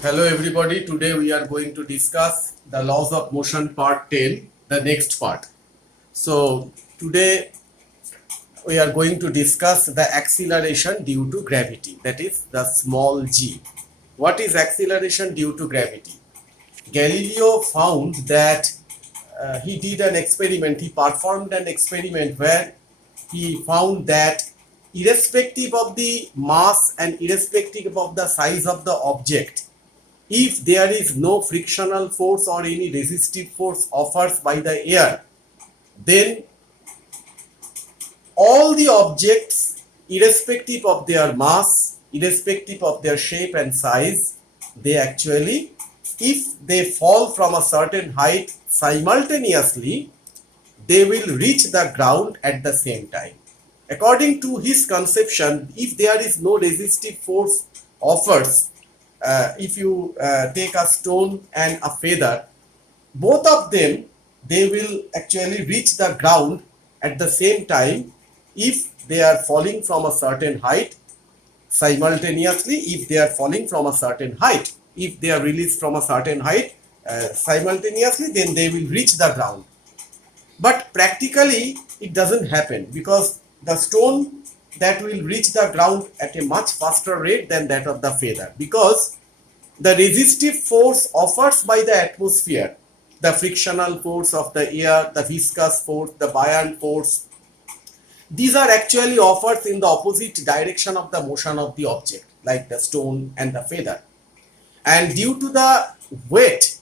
Hello everybody, today we are going to discuss the laws of motion part 10, the next part. So today we are going to discuss the acceleration due to gravity, that is the small g. What is acceleration due to gravity? Galileo found that he did an experiment, he performed an experiment where he found that irrespective of the mass and irrespective of the size of the object, if there is no frictional force or any resistive force offered by the air, then all the objects, irrespective of their mass, irrespective of their shape and size, they actually, if they fall from a certain height simultaneously, they will reach the ground at the same time. According to his conception, if there is no resistive force offers, if you take a stone and a feather, both of them, they will actually reach the ground at the same time if they are falling from a certain height simultaneously. If they are falling from a certain height, if they are released from a certain height simultaneously, then they will reach the ground. But practically it doesn't happen, because the stone that will reach the ground at a much faster rate than that of the feather, because the resistive force offered by the atmosphere, the frictional force of the air, the viscous force, the buoyant force, these are actually offered in the opposite direction of the motion of the object, like the stone and the feather. And due to the weight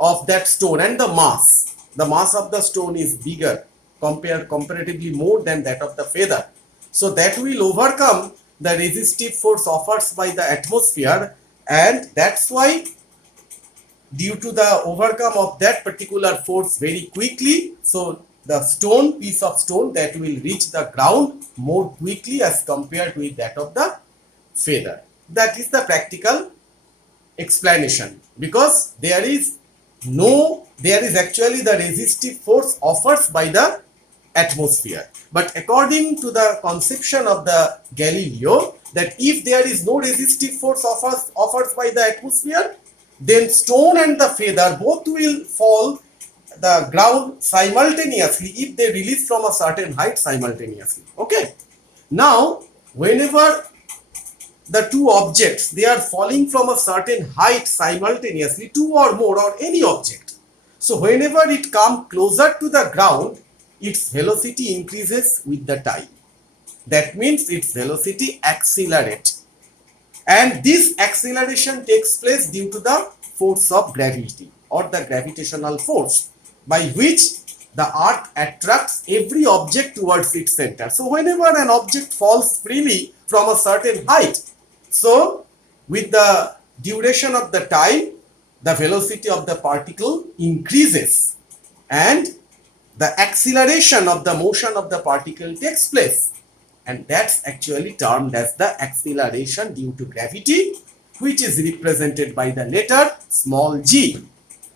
of that stone and the mass of the stone is bigger, comparatively more than that of the feather. So that will overcome the resistive force offered by the atmosphere, and that's why, due to the overcome of that particular force very quickly, so the piece of stone that will reach the ground more quickly as compared with that of the feather. That is the practical explanation, because there is actually the resistive force offered by the atmosphere. But according to the conception of the Galileo, that if there is no resistive force offered by the atmosphere, then stone and the feather both will fall the ground simultaneously if they release from a certain height simultaneously. Okay. Now, whenever the two objects, they are falling from a certain height simultaneously, two or more, or any object, so whenever it comes closer to the ground, its velocity increases with the time. That means its velocity accelerates, and this acceleration takes place due to the force of gravity, or the gravitational force, by which the earth attracts every object towards its center. So whenever an object falls freely from a certain height, so with the duration of the time, the velocity of the particle increases, and the acceleration of the motion of the particle takes place. And that's actually termed as the acceleration due to gravity, which is represented by the letter small g.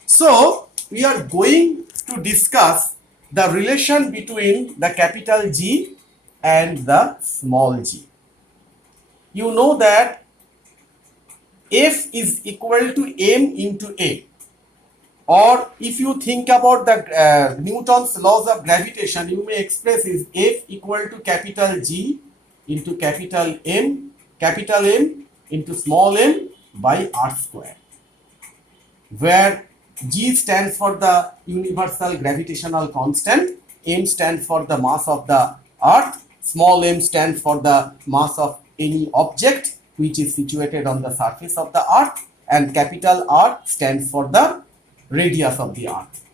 So we are going to discuss the relation between the capital G and the small g. You know that F is equal to m into a. Or if you think about the Newton's laws of gravitation, you may express is F equal to capital G into capital M into small m by r square, where G stands for the universal gravitational constant, M stands for the mass of the earth, small m stands for the mass of any object which is situated on the surface of the earth, and capital R stands for the radius of the earth.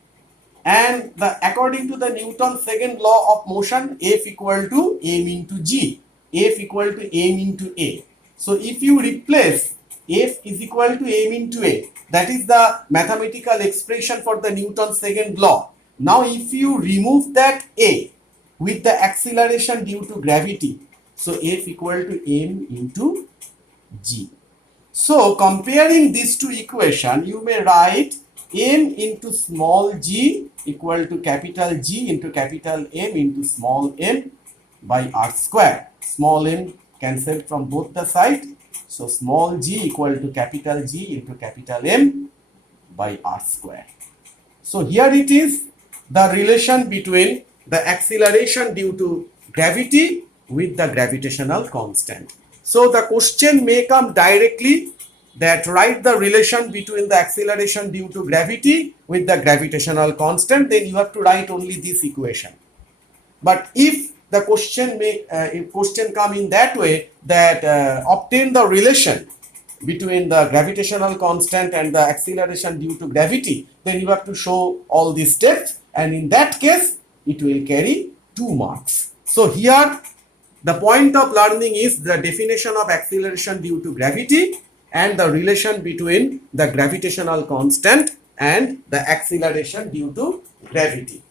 And according to the Newton's second law of motion, F equal to m into g, F equal to m into a. So if you replace F is equal to m into a, that is the mathematical expression for the Newton's second law. Now if you remove that a with the acceleration due to gravity, so F equal to m into g. So comparing these two equations, you may write m into small g equal to capital G into capital M into small m by r square. Small m cancelled from both the sides, So small g equal to capital G into capital M by r square. So here it is the relation between the acceleration due to gravity with the gravitational constant. So the question may come directly that write the relation between the acceleration due to gravity with the gravitational constant, then you have to write only this equation. But if the question come in that way that obtain the relation between the gravitational constant and the acceleration due to gravity, then you have to show all these steps, and in that case it will carry 2 marks. So here the point of learning is the definition of acceleration due to gravity and the relation between the gravitational constant and the acceleration due to gravity.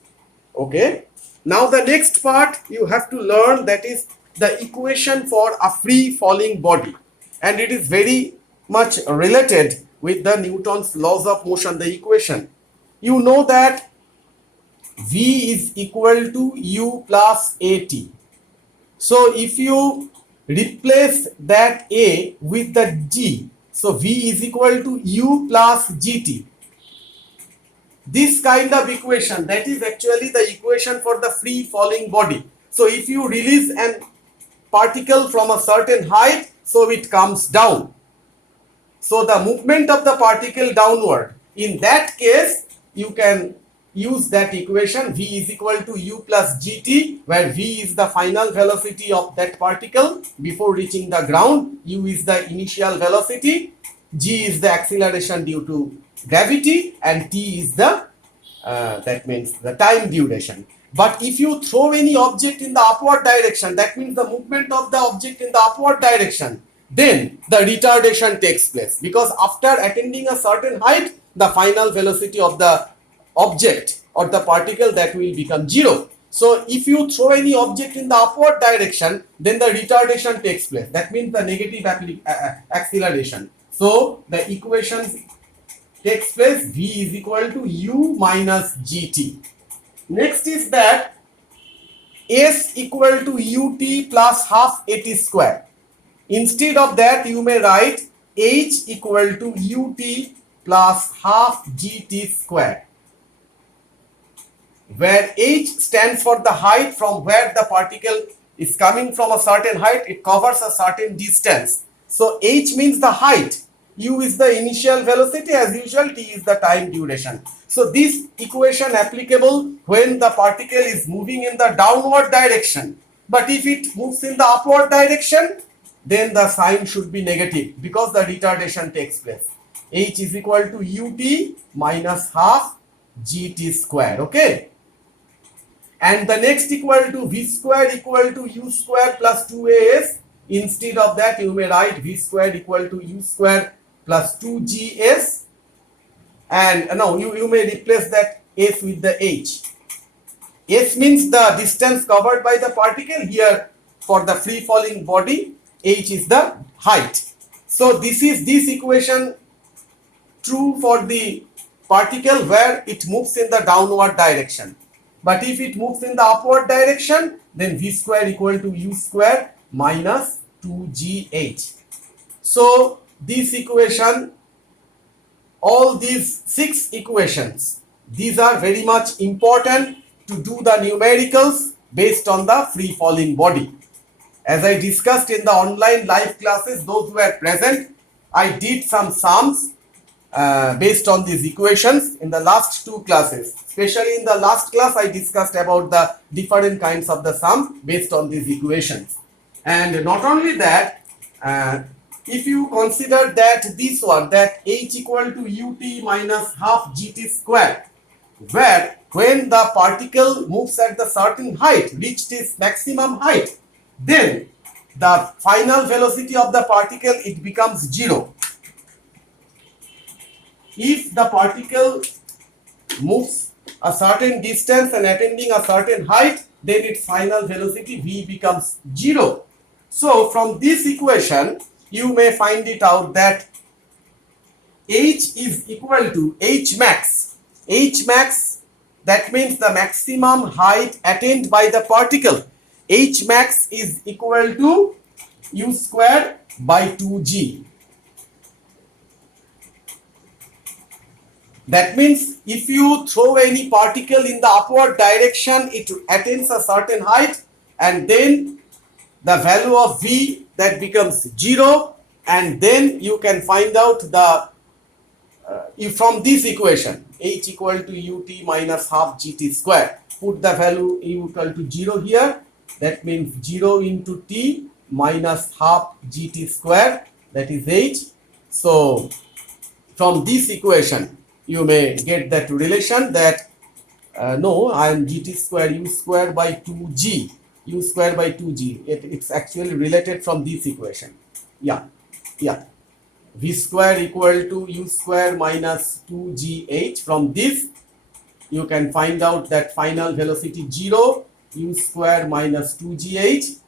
Okay. Now the next part you have to learn, that is the equation for a free falling body, and it is very much related with the Newton's laws of motion. The equation, you know that V is equal to U plus AT. So if you replace that A with the G, so V is equal to U plus GT. This kind of equation, that is actually the equation for the free falling body. So if you release an particle from a certain height, so it comes down. So the movement of the particle downward, in that case you can use that equation, V is equal to U plus GT, where V is the final velocity of that particle before reaching the ground, U is the initial velocity, G is the acceleration due to gravity, and T is the that means the time duration. But if you throw any object in the upward direction, that means the movement of the object in the upward direction, then the retardation takes place, because after attaining a certain height, the final velocity of the object or the particle, that will become 0. So if you throw any object in the upward direction, then the retardation takes place. That means the negative acceleration. So the equation takes place, V is equal to U minus GT. Next is that S equal to UT plus half AT square. Instead of that, you may write H equal to UT plus half GT square, where H stands for the height from where the particle is coming from a certain height, it covers a certain distance. So H means the height, U is the initial velocity, as usual, T is the time duration. So this equation applicable when the particle is moving in the downward direction. But if it moves in the upward direction, then the sign should be negative, because the retardation takes place. H is equal to UT minus half GT square. Okay. And the next equal to V square equal to U square plus 2AS. Instead of that, you may write V square equal to U square plus 2GS. And now you may replace that S with the H. S means the distance covered by the particle. Here for the free falling body, H is the height. So this equation true for the particle where it moves in the downward direction. But if it moves in the upward direction, then V square equal to U square minus 2GH. So this equation, all these 6 equations, these are very much important to do the numericals based on the free falling body. As I discussed in the online live classes, those who were present, I did some sums based on these equations in the last 2 classes. Especially in the last class, I discussed about the different kinds of the sum based on these equations. And not only that, if you consider that this one, that H equal to UT minus half GT square, where when the particle moves at the certain height, reached its maximum height, then the final velocity of the particle, it becomes 0. If the particle moves a certain distance and attaining a certain height, then its final velocity V becomes 0. So from this equation, you may find it out that H is equal to H max. H max, that means the maximum height attained by the particle. H max is equal to u square by 2g. That means if you throw any particle in the upward direction, it attains a certain height, and then the value of v that becomes 0, and then you can find out the from this equation h equal to ut minus half gt square. Put the value u equal to 0 here. That means 0 into t minus half gt square, that is h. So from this equation you may get that relation that no, I am gt square u square by 2g, u square by 2g. It's actually related from this equation. Yeah. V square equal to u square minus 2gh. From this you can find out that final velocity 0, u square minus 2gh,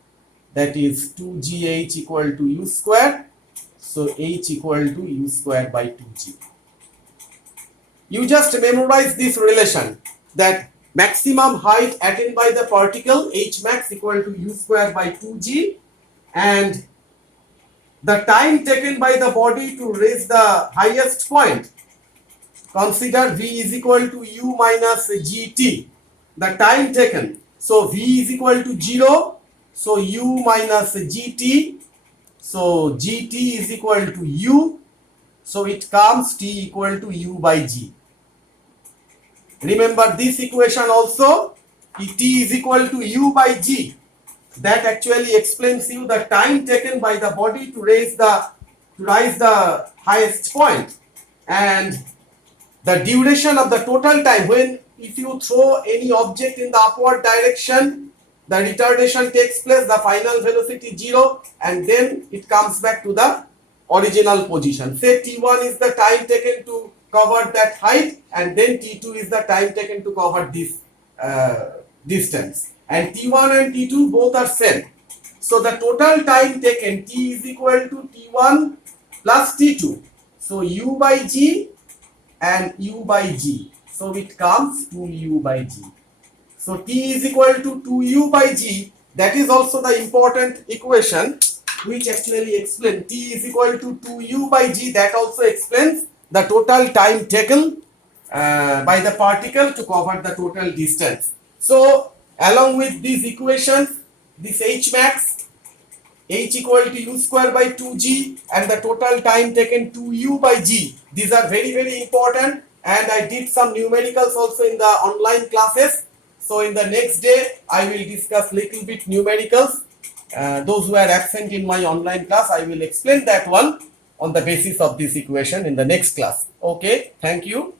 that is 2gh equal to u square. So h equal to u square by 2g. You just memorize this relation that maximum height attained by the particle h max equal to u square by 2g, and the time taken by the body to reach the highest point, consider v is equal to u minus gt, the time taken. So v is equal to 0, so u minus gt, so gt is equal to u, so it comes t equal to u by g. Remember this equation also, t is equal to u by g. That actually explains you the time taken by the body to rise the highest point, and the duration of the total time when if you throw any object in the upward direction, the retardation takes place, the final velocity 0, and then it comes back to the original position. Say t1 is the time taken to cover that height, and then t2 is the time taken to cover this distance, and t1 and t2 both are same. So the total time taken, t is equal to t1 plus t2, so u by g and u by g, so it comes 2u by g. So t is equal to 2u by g. That is also the important equation which actually explains t is equal to 2u by g. That also explains the total time taken by the particle to cover the total distance. So along with these equations, this h max, h equal to u square by 2g, and the total time taken 2u by g, these are very, very important, and I did some numericals also in the online classes. So in the next day I will discuss little bit numericals. Those who are absent in my online class, I will explain that one on the basis of this equation in the next class. Okay, thank you.